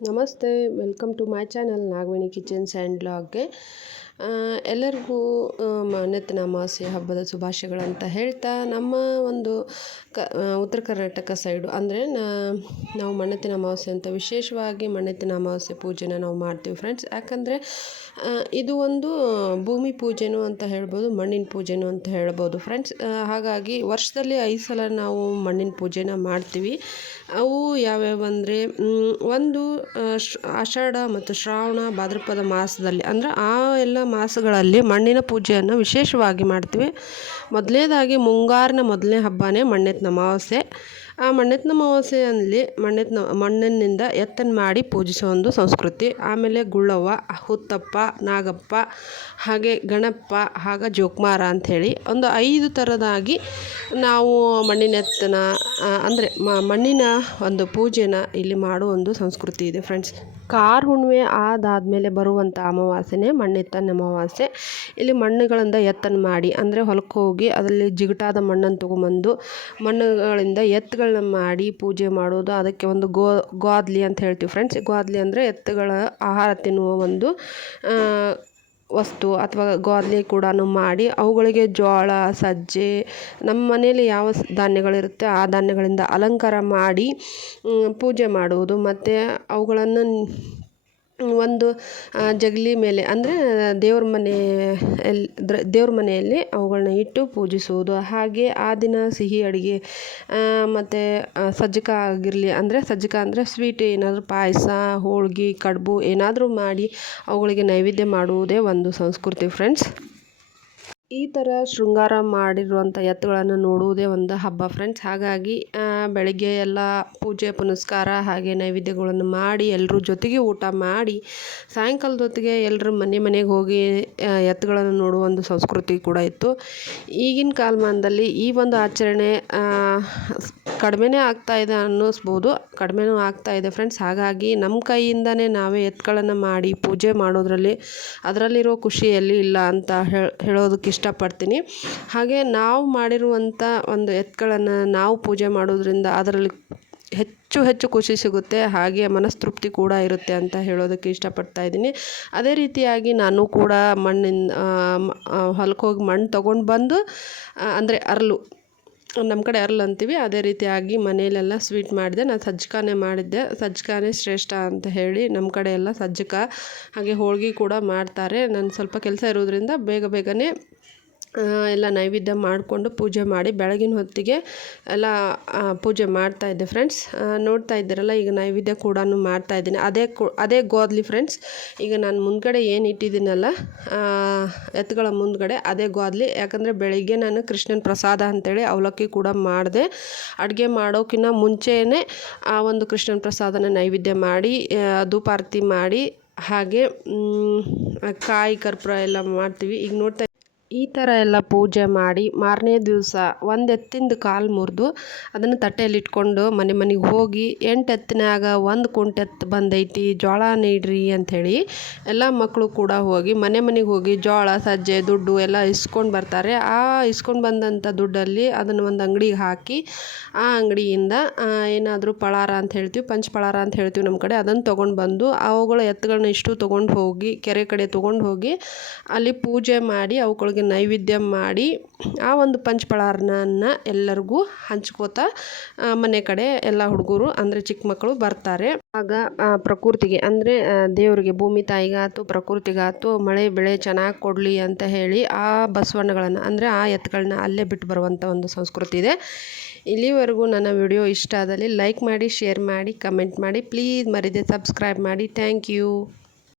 ನಮಸ್ತೆ welcome to my channel Nagaveni kitchens and ಬ್ಲಾಗ್ಗೆ ಎಲ್ಲರಿಗೂ ನೆತ್ತಿನ ಅಮಾವಾಸ್ಯೆ ಹಬ್ಬದ ಶುಭಾಶಯಗಳಂತ ಹೇಳ್ತಾ ನಮ್ಮ ಒಂದು ಕ ಉತ್ತರ ಕರ್ನಾಟಕ ಸೈಡು ಅಂದರೆ ನಾವು ಮಣ್ಣೆತ್ತಿನ ಅಮಾವಾಸ್ಯೆ ಅಂತ ವಿಶೇಷವಾಗಿ ಮಣ್ಣೆತ್ತಿನ ಅಮಾವಾಸ್ಯೆ ಪೂಜೆನ ನಾವು ಮಾಡ್ತೀವಿ ಫ್ರೆಂಡ್ಸ್ ಯಾಕಂದರೆ ಇದು ಒಂದು ಭೂಮಿ ಪೂಜೆನೂ ಅಂತ ಹೇಳ್ಬೋದು, ಮಣ್ಣಿನ ಪೂಜೆನೂ ಅಂತ ಹೇಳ್ಬೋದು ಫ್ರೆಂಡ್ಸ್ ಹಾಗಾಗಿ ವರ್ಷದಲ್ಲಿ ಐದು ಸಲ ನಾವು ಮಣ್ಣಿನ ಪೂಜೆನ ಮಾಡ್ತೀವಿ. ಅವು ಯಾವ್ಯಾವ ಅಂದರೆ ಒಂದು ಆಷಾಢ ಮತ್ತು ಶ್ರಾವಣ, ಭಾದ್ರಪದ ಮಾಸದಲ್ಲಿ ಅಂದರೆ ಆ ಎಲ್ಲ ಮಾಸಗಳಲ್ಲಿ ಮಣ್ಣಿನ ಪೂಜೆಯನ್ನು ವಿಶೇಷವಾಗಿ ಮಾಡ್ತೀವಿ. ಮೊದಲನೇದಾಗಿ ಮುಂಗಾರಿನ ಮೊದಲನೇ ಹಬ್ಬನೇ ಮಣ್ಣೆತ್ತಿನ ಅಮಾವಾಸ್ಯೆ ಆ ಮಣ್ಣೆತ್ನ ಅಮಾವಾಸ್ಯೆಯಲ್ಲಿ ಮಣ್ಣೆತ್ನ ಮಣ್ಣಿನಿಂದ ಎತ್ತನ್ನು ಮಾಡಿ ಪೂಜಿಸೋ ಒಂದು ಸಂಸ್ಕೃತಿ. ಆಮೇಲೆ ಗುಳ್ಳವ್ವ, ಹುತ್ತಪ್ಪ, ನಾಗಪ್ಪ, ಹಾಗೆ ಗಣಪ್ಪ, ಹಾಗೆ ಜೋಕ್ಮಾರ ಅಂಥೇಳಿ ಒಂದು ಐದು ಥರದಾಗಿ ನಾವು ಮಣ್ಣಿನ ಎತ್ತನ ಅಂದರೆ ಮಣ್ಣಿನ ಒಂದು ಪೂಜೆನ ಇಲ್ಲಿ ಮಾಡೋ ಒಂದು ಸಂಸ್ಕೃತಿ ಇದೆ ಫ್ರೆಂಡ್ಸ್ ಕಾರ್ ಹುಣ್ಣಿಮೆ ಆದಾದಮೇಲೆ ಬರುವಂಥ ಅಮಾವಾಸ್ಯೆನೇ ಮಣ್ಣೆತ್ತನ ಅಮಾವಾಸ್ಯೆ. ಇಲ್ಲಿ ಮಣ್ಣುಗಳಿಂದ ಎತ್ತನ್ನು ಮಾಡಿ, ಅಂದರೆ ಹೊಲಕ್ಕೆ ಹೋಗಿ ಅದರಲ್ಲಿ ಜಿಗಟಾದ ಮಣ್ಣನ್ನು ತೊಗೊಂಬಂದು ಮಣ್ಣುಗಳಿಂದ ಎತ್ತುಗಳನ್ನ ಮಾಡಿ ಪೂಜೆ ಮಾಡೋದು, ಅದಕ್ಕೆ ಒಂದು ಗೋ ಅಂತ ಹೇಳ್ತೀವಿ ಫ್ರೆಂಡ್ಸ್ ಗೋದ್ಲಿ ಅಂದರೆ ಎತ್ತುಗಳ ಆಹಾರ ತಿನ್ನುವ ಒಂದು ವಸ್ತು ಅಥವಾ ಗೋದ್ಲಿ ಕೂಡ ಮಾಡಿ ಅವುಗಳಿಗೆ ಜೋಳ, ಸಜ್ಜೆ, ನಮ್ಮ ಮನೆಯಲ್ಲಿ ಯಾವ ಧಾನ್ಯಗಳಿರುತ್ತೆ ಆ ಧಾನ್ಯಗಳಿಂದ ಅಲಂಕಾರ ಮಾಡಿ ಪೂಜೆ ಮಾಡುವುದು. ಮತ್ತು ಅವುಗಳನ್ನು ಒಂದು ಜಗಲಿ ಮೇಲೆ, ಅಂದರೆ ದೇವ್ರ ಮನೆ ಎಲ್ಲಿ ದೇವ್ರ ಮನೆಯಲ್ಲಿ ಅವುಗಳನ್ನ ಇಟ್ಟು ಪೂಜಿಸುವುದು. ಹಾಗೆ ಆ ದಿನ ಸಿಹಿ ಅಡುಗೆ ಮತ್ತು ಸಜ್ಜಕ ಆಗಿರಲಿ, ಅಂದರೆ ಸಜ್ಜಕ ಅಂದರೆ ಸ್ವೀಟ್, ಏನಾದರೂ ಪಾಯಸ, ಹೋಳ್ಗೆ, ಕಡುಬು, ಏನಾದರೂ ಮಾಡಿ ಅವುಗಳಿಗೆ ನೈವೇದ್ಯ ಮಾಡುವುದೇ ಒಂದು ಸಂಸ್ಕೃತಿ ಫ್ರೆಂಡ್ಸ್ ಈ ಥರ ಶೃಂಗಾರ ಮಾಡಿರುವಂಥ ಎತ್ತುಗಳನ್ನು ನೋಡುವುದೇ ಒಂದು ಹಬ್ಬ ಫ್ರೆಂಡ್ಸ್ ಹಾಗಾಗಿ ಬೆಳಗ್ಗೆ ಎಲ್ಲ ಪೂಜೆ, ಪುನಸ್ಕಾರ ಹಾಗೆ ನೈವೇದ್ಯಗಳನ್ನು ಮಾಡಿ ಎಲ್ಲರೂ ಜೊತೆಗೆ ಊಟ ಮಾಡಿ ಸಾಯಂಕಾಲದ ಹೊತ್ತಿಗೆ ಎಲ್ಲರೂ ಮನೆ ಮನೆಗೆ ಹೋಗಿ ಎತ್ತುಗಳನ್ನು ನೋಡುವ ಒಂದು ಸಂಸ್ಕೃತಿ ಕೂಡ ಇತ್ತು. ಈಗಿನ ಕಾಲಮಾನದಲ್ಲಿ ಈ ಒಂದು ಆಚರಣೆ ಕಡಿಮೆನೇ ಆಗ್ತಾ ಇದೆ ಅನ್ನಿಸ್ಬೋದು. ಕಡಿಮೆನೂ ಆಗ್ತಾ ಇದೆ ಫ್ರೆಂಡ್ಸ್ ಹಾಗಾಗಿ ನಮ್ಮ ಕೈಯಿಂದನೇ ನಾವೇ ಎತ್ತುಗಳನ್ನು ಮಾಡಿ ಪೂಜೆ ಮಾಡೋದರಲ್ಲಿ ಅದರಲ್ಲಿರೋ ಖುಷಿಯಲ್ಲಿ ಇಲ್ಲ ಅಂತ ಹೇಳೋದಕ್ಕೆ ಇಷ್ಟಪಡ್ತೀನಿ. ಹಾಗೆ ನಾವು ಮಾಡಿರುವಂಥ ಒಂದು ಎತ್ತುಗಳನ್ನು ನಾವು ಪೂಜೆ ಮಾಡೋದ್ರಿಂದ ಅದರಲ್ಲಿ ಹೆಚ್ಚು ಹೆಚ್ಚು ಖುಷಿ ಸಿಗುತ್ತೆ ಹಾಗೆ ಮನಸ್ತೃಪ್ತಿ ಕೂಡ ಇರುತ್ತೆ ಅಂತ ಹೇಳೋದಕ್ಕೆ ಇಷ್ಟಪಡ್ತಾ ಇದ್ದೀನಿ. ಅದೇ ರೀತಿಯಾಗಿ ನಾನು ಕೂಡ ಮಣ್ಣಿನ ಹೊಲಕ್ಕೆ ಹೋಗಿ ಮಣ್ಣು ತೊಗೊಂಡು ಬಂದು ಅಂದರೆ ಅರಳು ನಮ್ಮ ಕಡೆ ಅರ್ಲ್ ಅಂತೀವಿ, ಅದೇ ರೀತಿಯಾಗಿ ಮನೆಯಲ್ಲೆಲ್ಲ ಸ್ವೀಟ್ ಮಾಡಿದೆ. ನಾನು ಸಜ್ಜಕಾನೇ ಮಾಡಿದ್ದೆ. ಸಜ್ಜಕಾನೇ ಶ್ರೇಷ್ಠ ಅಂತ ಹೇಳಿ ನಮ್ಮ ಕಡೆ ಎಲ್ಲ ಸಜ್ಜಕ, ಹಾಗೆ ಹೋಳ್ಗೆ ಕೂಡ ಮಾಡ್ತಾರೆ. ನಾನು ಸ್ವಲ್ಪ ಕೆಲಸ ಇರೋದ್ರಿಂದ ಬೇಗ ಬೇಗನೆ ಎಲ್ಲ ನೈವೇದ್ಯ ಮಾಡಿಕೊಂಡು ಪೂಜೆ ಮಾಡಿ ಬೆಳಗಿನ ಹೊತ್ತಿಗೆ ಎಲ್ಲ ಪೂಜೆ ಮಾಡ್ತಾಯಿದ್ದೆ ಫ್ರೆಂಡ್ಸ್ ನೋಡ್ತಾ ಇದ್ದೀರಲ್ಲ, ಈಗ ನೈವೇದ್ಯ ಕೂಡ ಮಾಡ್ತಾಯಿದ್ದೀನಿ ಅದೇ ಅದೇ ಗೋದ್ಲಿ ಫ್ರೆಂಡ್ಸ್ ಈಗ ನಾನು ಮುಂದ್ಗಡೆ ಏನು ಇಟ್ಟಿದ್ದೀನಲ್ಲ ಎತ್ತುಗಳ ಮುಂದ್ಗಡೆ ಅದೇ ಗೋದ್ಲಿ. ಯಾಕಂದರೆ ಬೆಳಿಗ್ಗೆ ನಾನು ಕೃಷ್ಣನ ಪ್ರಸಾದ ಅಂತೇಳಿ ಅವಲಕ್ಕಿ ಕೂಡ ಮಾಡಿದೆ. ಅಡುಗೆ ಮಾಡೋಕ್ಕಿಂತ ಮುಂಚೆಯೇ ಆ ಒಂದು ಕೃಷ್ಣನ ಪ್ರಸಾದನ ನೈವೇದ್ಯ ಮಾಡಿ ಧೂಪಾರತಿ ಮಾಡಿ, ಹಾಗೆ ಕಾಯಿ ಕರ್ಪೂರ ಎಲ್ಲ ಮಾಡ್ತೀವಿ. ಈಗ ನೋಡ್ತಾ ಈ ಥರ ಎಲ್ಲ ಪೂಜೆ ಮಾಡಿ ಮಾರನೇ ದಿವಸ ಒಂದು ಎತ್ತಿಂದು ಕಾಲು ಮುರಿದು ಅದನ್ನು ತಟ್ಟೆಯಲ್ಲಿ ಇಟ್ಕೊಂಡು ಮನೆ ಮನೆಗೆ ಹೋಗಿ ಎಂಟು ಎತ್ತಿನಾಗ ಒಂದು ಕುಂಟೆತ್ತು ಬಂದೈತಿ ಜೋಳ ನೀಡ್ರಿ ಅಂಥೇಳಿ ಎಲ್ಲ ಮಕ್ಕಳು ಕೂಡ ಹೋಗಿ ಮನೆ ಮನೆಗೆ ಹೋಗಿ ಜೋಳ ಸಜ್ಜೆ, ದುಡ್ಡು ಎಲ್ಲ ಇಸ್ಕೊಂಡು ಬರ್ತಾರೆ. ಆ ಇಸ್ಕೊಂಡು ಬಂದಂಥ ದುಡ್ಡಲ್ಲಿ ಅದನ್ನು ಒಂದು ಅಂಗಡಿಗೆ ಹಾಕಿ ಆ ಅಂಗಡಿಯಿಂದ ಏನಾದರೂ ಪಳಾರ ಅಂತ ಹೇಳ್ತೀವಿ, ಪಂಚ ಪಳಾರ ಅಂತ ಹೇಳ್ತೀವಿ ನಮ್ಮ ಕಡೆ ಅದನ್ನು ತೊಗೊಂಡು ಬಂದು ಅವುಗಳ ಎತ್ತುಗಳನ್ನ ಇಷ್ಟು ತೊಗೊಂಡು ಹೋಗಿ ಕೆರೆ ಕಡೆ ತೊಗೊಂಡು ಹೋಗಿ ಅಲ್ಲಿ ಪೂಜೆ ಮಾಡಿ ಅವುಗಳಿಗೆ ನೈವೇದ್ಯ ಮಾಡಿ ಆ ಒಂದು ಪಂಚಪಳಾರನ ಎಲ್ಲರಿಗೂ ಹಂಚ್ಕೋತಾ ಮನೆ ಕಡೆ ಎಲ್ಲ ಹುಡುಗರು ಅಂದರೆ ಚಿಕ್ಕ ಮಕ್ಕಳು ಬರ್ತಾರೆ. ಆಗ ಪ್ರಕೃತಿಗೆ ಅಂದರೆ ದೇವರಿಗೆ ಭೂಮಿ ತಾಯಿಗಾತು, ಪ್ರಕೃತಿಗಾತು ಮಳೆ ಬೆಳೆ ಚೆನ್ನಾಗಿ ಕೊಡಲಿ ಅಂತ ಹೇಳಿ ಆ ಬಸವಣ್ಣಗಳನ್ನು ಅಂದರೆ ಆ ಎತ್ತುಗಳನ್ನ ಅಲ್ಲೇ ಬಿಟ್ಟು ಬರುವಂಥ ಒಂದು ಸಂಸ್ಕೃತಿ ಇದೆ. ಇಲ್ಲಿವರೆಗೂ ನನ್ನ ವಿಡಿಯೋ ಇಷ್ಟ ಆದಲ್ಲಿ ಲೈಕ್ ಮಾಡಿ, ಶೇರ್ ಮಾಡಿ, ಕಮೆಂಟ್ ಮಾಡಿ, ಪ್ಲೀಸ್ ಮರಿದೆ ಸಬ್ಸ್ಕ್ರೈಬ್ ಮಾಡಿ. Thank you.